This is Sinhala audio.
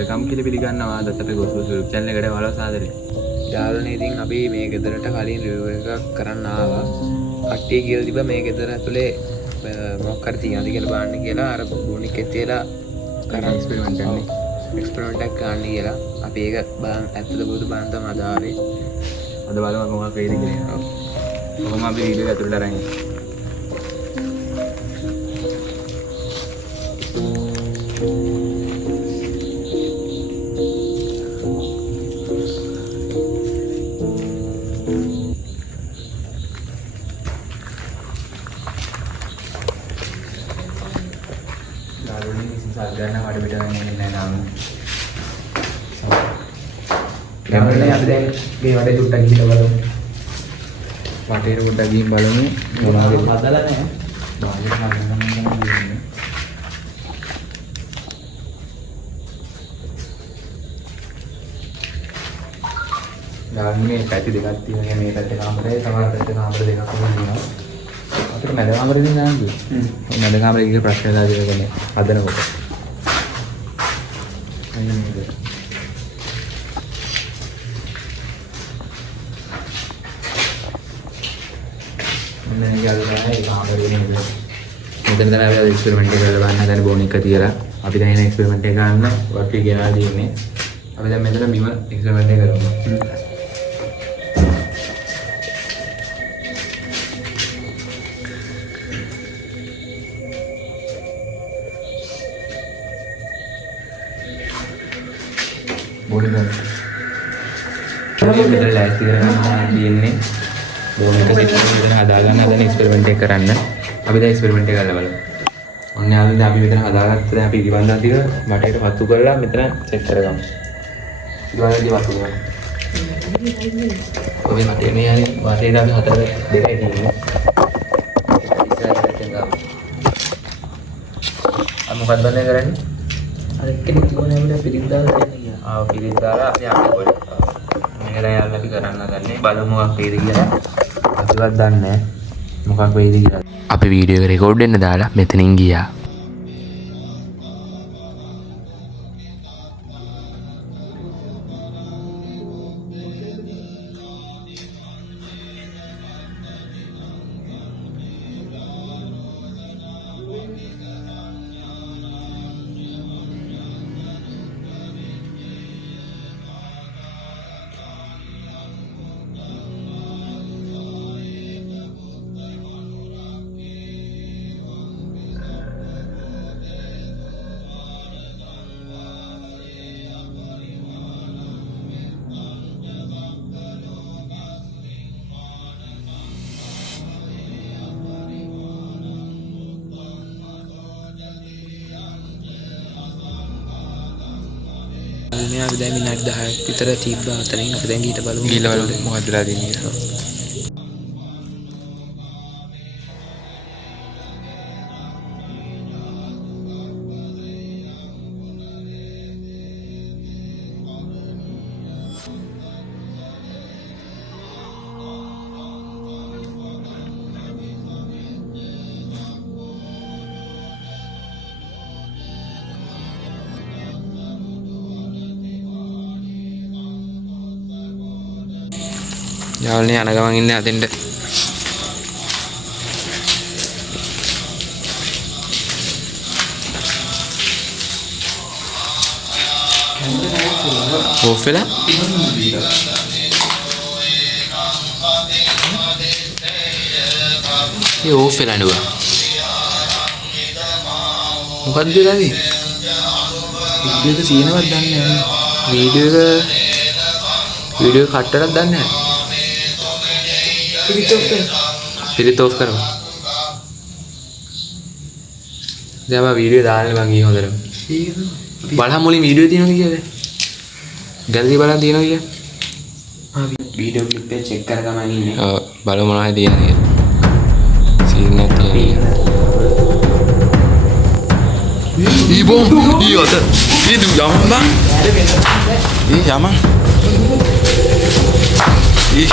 වෙල්කම් කියලා පිළිගන්නවා අදත් අපේ ගොස්තු YouTube channel එකට වලව සාදරේ. යාළුවනේ ඉතින් අපි මේ ගෙදරට කලින් රිවිව් එකක් කරන්න ආවා. කට්ටිය කියලා තිබ්බා මේ ගෙදර ඇතුලේ මොකක් හරි තියනද කියලා බලන්න කියලා අර බොනික් එකේ තියලා කරන් එක්ස්පෙරිමන්ට් එකක් කරන්න කියලා. අපි ඒක බලන්න ඇත්තද බොරුද බලන්න තමයි අද ආවේ. අද බලමු මොකක් වෙයිද කියලා. කොහොම අපි වීඩියෝ එක ඇතුලට අරන් ඉන්නේ. Sarjana pada bidang ini naam. Gambarnya apa deh? Gini ada juta kita baru. Pakai juta gini baru nih. Mulai. Madalah nih. Banyak madalah gini. Jalan ini kayak dekat ini nih dekat kamar sama dekat kamar dekat kamar ini. අපිට මැද කාමරේ ඉඳන් ආන්නේ. මැද කාමරේ ගිහින් ප්‍රශ්න දාලා දෙන්නේ හදනකොට. අයියෝ නේද. මම ගියාලා ඒ කාමරේ නේද. මෙතන තමයි අපි එක්ස්පෙරිමන්ට් එක කරලා බලන්න හදන බෝන් එක තියලා. අපි දැන් එන එක්ස්පෙරිමන්ට් එක ගන්න වට්ටි ගෙනලා දෙන්නේ. අපි දැන් මෙතන බිම එක්ස්පෙරිමන්ට් එක කරමු. बोली ना ये मेरे लाइफ में DNA दोनों के सिस्टम में इधर आधा गाना आधा एक्सपेरिमेंट करना अभी तो एक्सपेरिमेंट कर रहा वाला उन्हें आलू ने अभी इधर आधा गाना तो अभी दीवान दादी का बाटे तो हाथों कर रहा मित्र चेक करेगा दीवान दादी बात होगा अभी बाटे नहीं आए बाटे इधर अभी हाथों देखा ही नहीं है इसे आगे चंगा अब मुकदमा नहीं करेंगे अरे कितने क्यों नहीं बोले पिरिंदा පිරිදාලා අපි ආපහු ගොඩ. මේක දැන් යාළුවා අපි කරන්න ගන්නේ බලමු මොකක් වෙයිද කියලා. අදවත් දන්නේ නැහැ මොකක් වෙයිද කියලා. අපි වීඩියෝ එක රෙකෝඩ් වෙන්න දාලා මෙතනින් ගියා. මේ අපි දැන් විනාඩි 10ක් විතර තිබ්බා අතරින් අපි දැන් ගිහින් බලමු මොකක්ද වෙලා තියෙන්නේ කියලා. යාළුවනේ යන ගමන් ඉන්නේ අතෙන්ට. ඕෆ් වෙලා? ඒ ඕෆ් වෙලා නේද? මොකද්ද වෙලානේ? වීඩියෝ එක තියෙනවද දන්නේ නැහැ. වීඩියෝ එක කට්ටරක් දන්නේ නැහැ. फिर ऑफ करो जब आप वीडियो डालने बाकी हो जरा बड़ा मोली वीडियो तीनों की है जल्दी बड़ा तीनों की हाँ वीडियो क्लिप पे चेक करेगा मैं नहीं बड़ा मोला है दिया नहीं सीन नहीं है ये बो ये होता ये दूँ जामा बा ये जामा ये